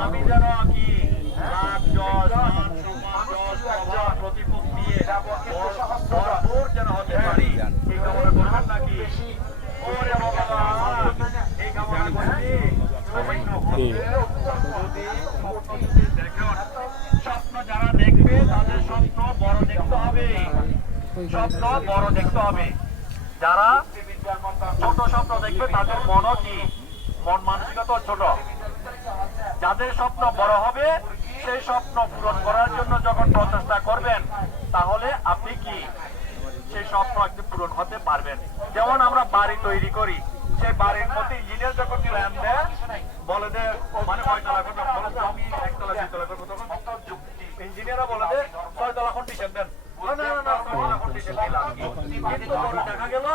আমি যেন কি রাগ যশ মান সম্মান যদি স্বপ্ন যারা দেখবে তাদের স্বপ্ন স্বপ্ন বড় দেখতে হবে। যারা ছোট স্বপ্ন দেখবে তাদের মনও কি? মন মানসিকতা ছোট। যাদের স্বপ্ন বড় হবে সেই স্বপ্ন পূরণ করার জন্য যখন প্রচেষ্টা করবেন তাহলে আপনি কি? সেই স্বপ্ন একদিন পূরণ হতে পারবেন। যেমন আমরা বাড়ি তৈরি করি সেই বাড়ির মধ্যে ইঞ্জিনিয়ার যখন প্ল্যান দেয় বলে যে মানে কয়তলা করবে বলে যে আমি একতলা দুতলা করব তখন ইঞ্জিনিয়াররা বলে যে ছয়তলা কন্ডিশন দেন। না না না, দেখা গেল